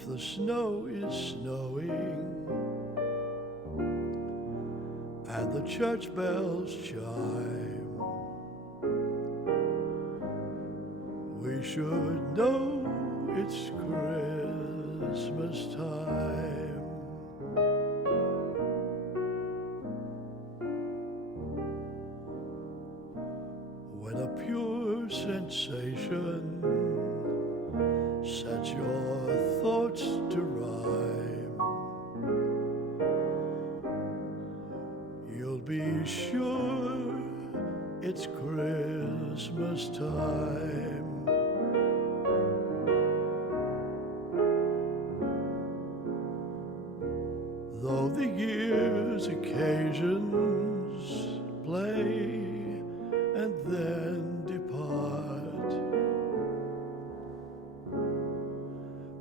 if the snow is snowing and the church bells chime, we should know it's Christmas time. When a pure sensation sets your thoughts to rhyme, you'll be sure it's Christmas time. Though the year's occasions play and then depart,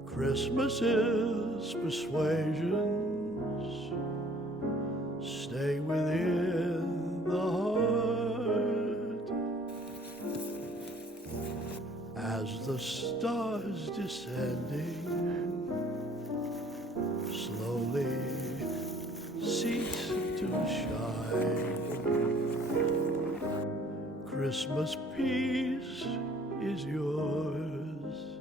Christmas's persuasions stay within the heart. As the stars descending slowly cease to shine, Christmas peace is yours.